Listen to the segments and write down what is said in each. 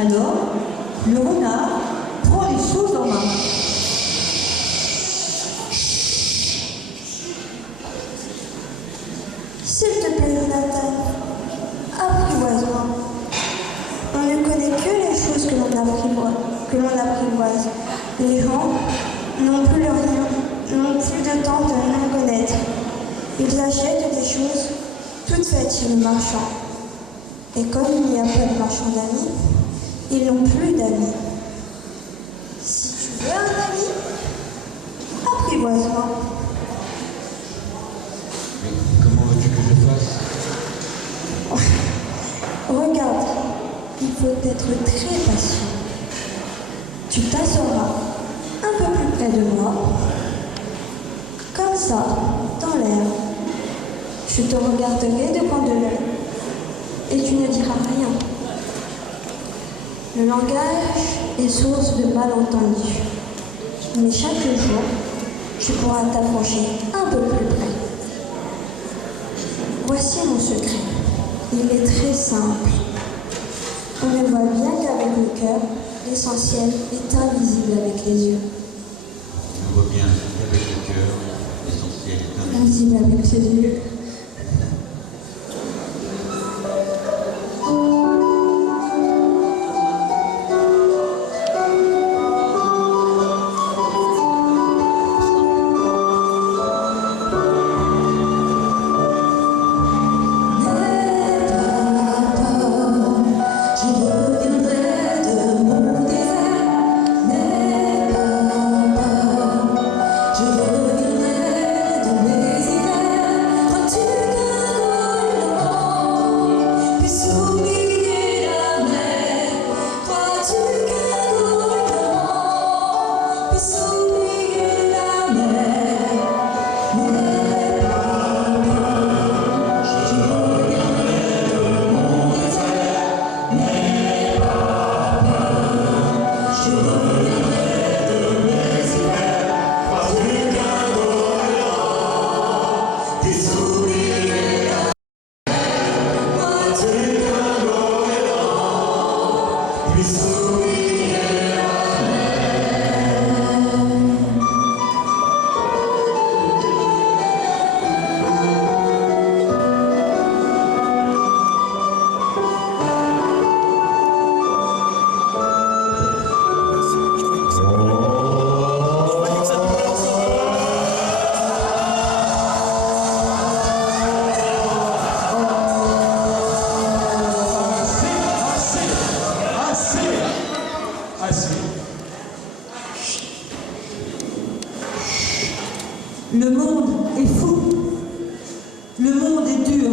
Alors, le renard prend les choses en main. S'il te plaît, Jonathan, apprivoise-moi. On ne connaît que les choses que l'on apprivoise. Les gens n'ont plus de temps de nous connaître. Ils achètent des choses toutes faites chez le marchand. Et comme il n'y a pas de marchand d'amis, ils n'ont plus d'amis. Si tu veux un ami, apprivoise-moi. Mais comment veux-tu que je fasse? Regarde, il faut être très patient. Tu t'assoiras un peu plus près de moi, comme ça, dans l'air. Je te regarderai de coin de l'œil et tu ne diras rien. Le langage est source de malentendus, mais chaque jour, tu pourras t'approcher un peu plus près. Voici mon secret. Il est très simple. On ne voit bien qu'avec le cœur, l'essentiel est invisible avec les yeux. On voit bien qu'avec le cœur, l'essentiel est Invisible avec ses yeux. Le monde est fou. Le monde est dur.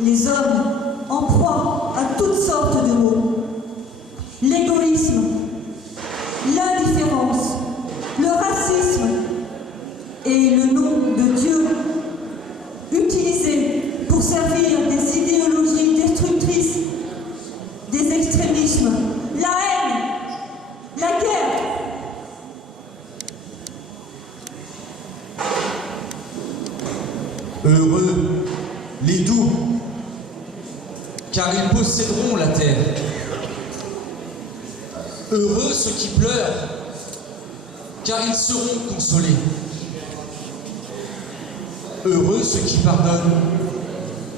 Les hommes en proie à toutes sortes de maux. L'égoïsme, l'indifférence, le racisme et le nom de Dieu utilisés pour servir des idéologies destructrices, des extrémismes, la haine, la guerre. Heureux les doux, car ils posséderont la terre. Heureux ceux qui pleurent, car ils seront consolés. Heureux ceux qui pardonnent,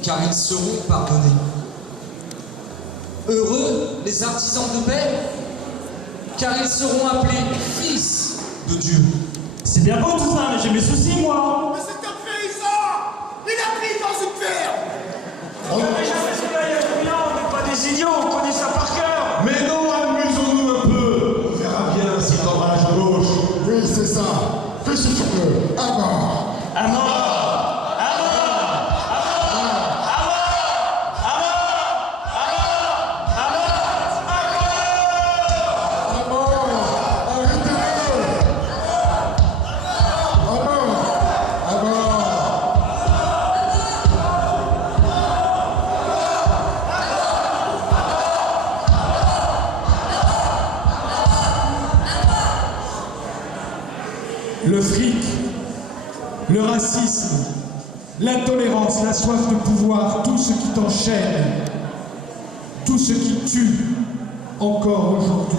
car ils seront pardonnés. Heureux les artisans de paix, car ils seront appelés fils de Dieu. C'est bien beau tout ça, mais j'ai mes soucis, moi. Mais c'est un paysan! Il a pris dans une ferme! On n'a jamais fait la Yagouya, on n'est pas des idiots, on connaît ça par cœur. Mais non, amusons-nous un peu! On verra bien s'il tendra la joue gauche. Oui, c'est ça. Fais ce sur le. À mort! À mort. Le fric, le racisme, l'intolérance, la soif de pouvoir, tout ce qui t'enchaîne, tout ce qui tue, encore aujourd'hui.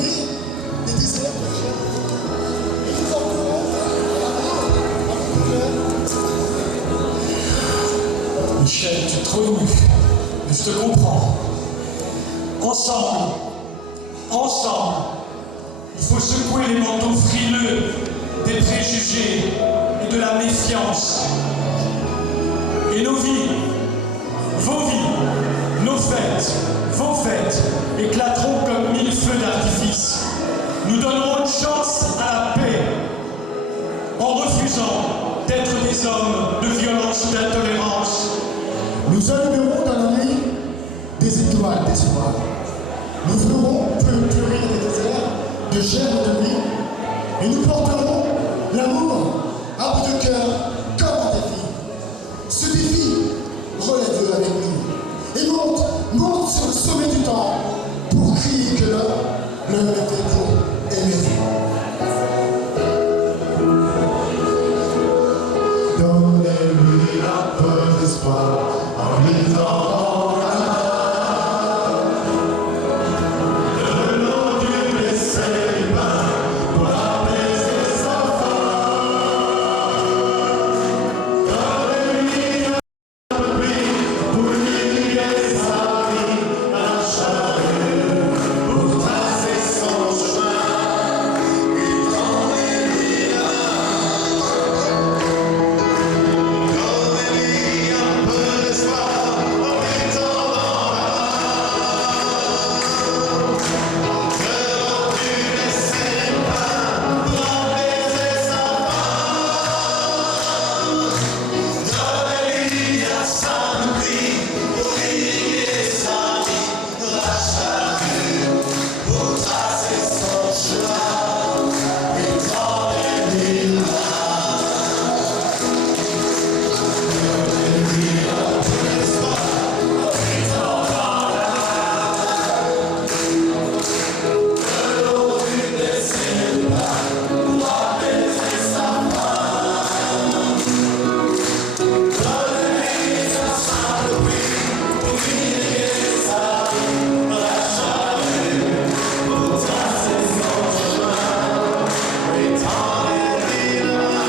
nourris des déserts de chair. Et nous porterons l'amour à notre cœur. Michel, tu es trop ému, mais je te comprends. Ensemble, il faut secouer les manteaux frileux des préjugés et de la méfiance. Et nos vies, vos vies, nos fêtes, vos fêtes, éclateront comme 1000 feux d'artifice. Nous donnerons une chance à la paix en refusant d'être des hommes de violence ou d'intolérance. Nous allumerons dans la nuit des étoiles d'espoir. Nous ferons pleurer des déserts de chair et de nuit. Et nous porterons l'amour à bout de cœur comme un défi. Ce défi, relève-le avec nous. Et monte sur le sommet du temps pour crier que l'heure était pour aimer. Donnez-lui un peu d'espoir en lui tendant la main. De l'eau du blessé humain pour apaiser sa faim. Donnez-lui un peu de pluie pour humilier sa vie, un chariot pour tracer son chemin. Et tendez-lui la Donnez-lui un peu d'espoir en lui tendant la main. De l'eau du blessé humain pour apaiser sa faim. Donnez-lui un sein de pluie pour irriguer sa vie, la charrue pour tracer son chemin. Et tendez-lui la main.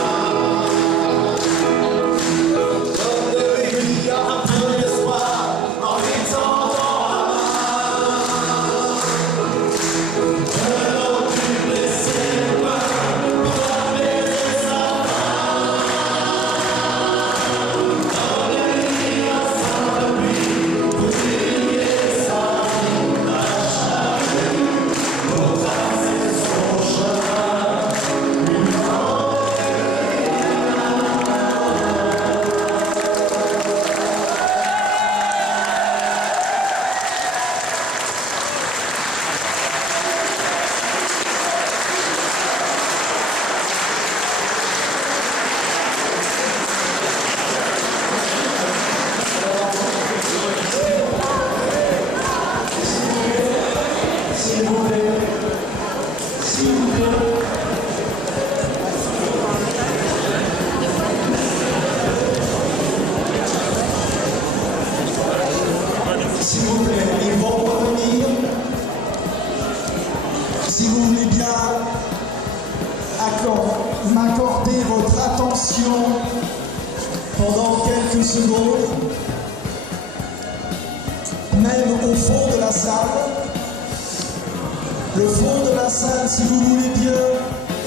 S'il vous plaît, ils vont revenir. Si vous voulez bien m'accorder votre attention pendant quelques secondes, même au fond de la salle. Le fond de la salle, si vous voulez bien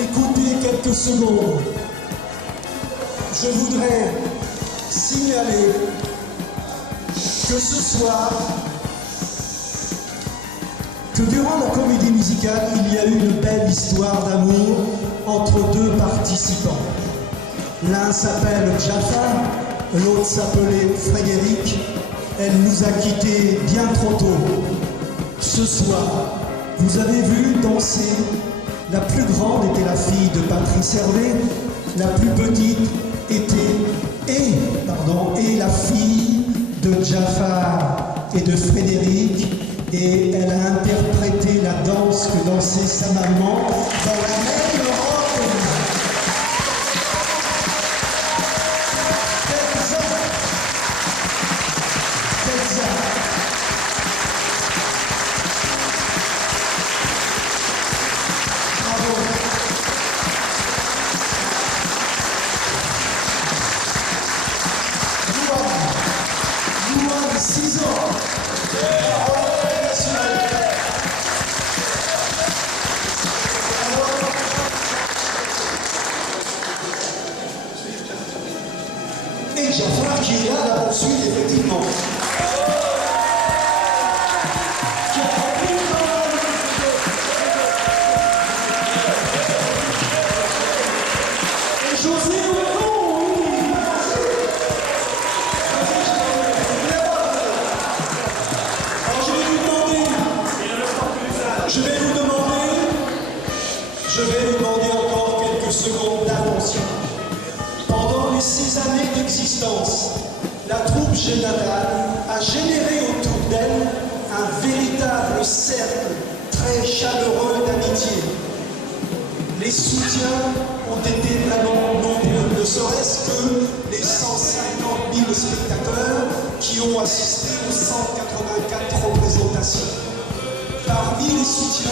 écouter quelques secondes. Je voudrais signaler que ce soir, que durant la comédie musicale, il y a eu une belle histoire d'amour entre deux participants. L'un s'appelle Jafar, l'autre s'appelait Frédéric. Elle nous a quittés bien trop tôt. Ce soir, vous avez vu danser. La plus grande était la fille de Patrice Hervé, la plus petite était la fille de Jafar et de Frédéric, et elle a interprété la danse que dansait sa maman dans la même robe. équipements. Et José je vais vous demander encore quelques secondes d'attention. Pendant les 6 années d'existence, la troupe générale a généré autour d'elle un véritable cercle très chaleureux d'amitié. Les soutiens ont été vraiment nombreux, ne serait-ce que les 150 000 spectateurs qui ont assisté aux 184 représentations. Parmi les soutiens,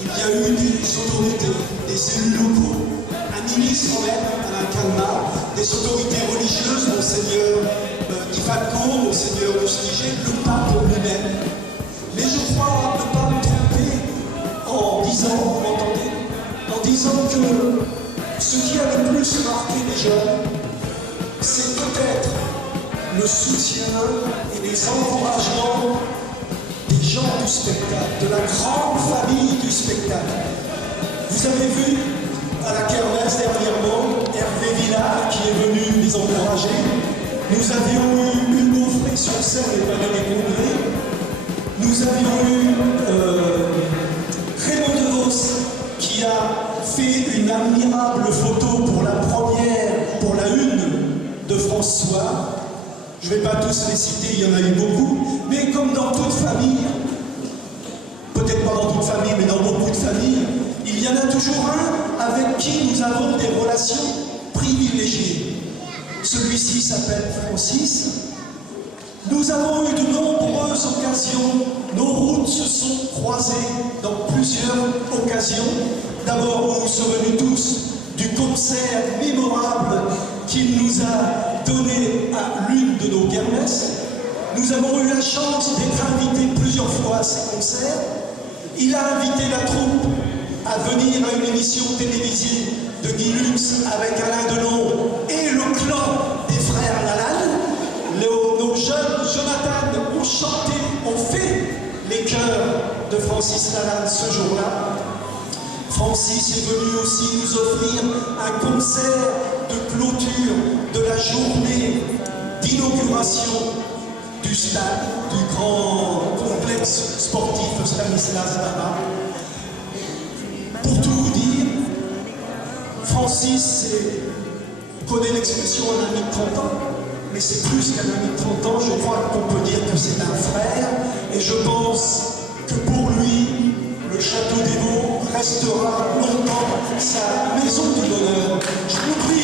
il y a eu des autorités, des élus locaux, un ministre même, Alain Calmat, des autorités religieuses, Monseigneur Di Falco, Monseigneur Lustiger, le pape lui-même. Mais je crois ne pas me tromper en disant, vous m'entendez, en disant que ce qui a le plus marqué les jeunes, c'est peut-être le soutien et les encouragements des gens du spectacle, de la grande famille du spectacle. Vous avez vu à la kermesse dernièrement Hervé Villard qui est venu les encourager. Nous avions eu Hugo Frey sur scène et Valérie Congré. Nous avions eu Raymond DeVos qui a fait une admirable photo pour la première, pour la une de François. Je ne vais pas tous les citer, il y en a eu beaucoup, mais comme dans toute famille, peut-être pas dans toute famille, mais dans beaucoup de familles, il y en a toujours un avec qui nous avons des relations privilégiées. Celui-ci s'appelle Francis. Nous avons eu de nombreuses occasions, nos routes se sont croisées dans plusieurs occasions. D'abord, vous vous souvenez tous du concert mémorable qu'il nous a donné à l'une de nos kermesses. Nous avons eu la chance d'être invités plusieurs fois à ces concerts. Il a invité la troupe à venir à une émission télévisée de Guy Lux avec Alain Delon et le clan des frères Lalanne. Nos jeunes Jonathan ont chanté, ont fait les chœurs de Francis Lalanne ce jour-là. Francis est venu aussi nous offrir un concert de clôture de la journée d'inauguration du stade, du grand complexe sportif Stanislas Lama. Pour tout vous dire, Francis connaît l'expression un ami de 30 ans, mais c'est plus qu'un ami de 30 ans, je crois qu'on peut dire que c'est un frère, et je pense que pour lui, le Château des Vaux restera longtemps sa maison de bonheur. Je vous prie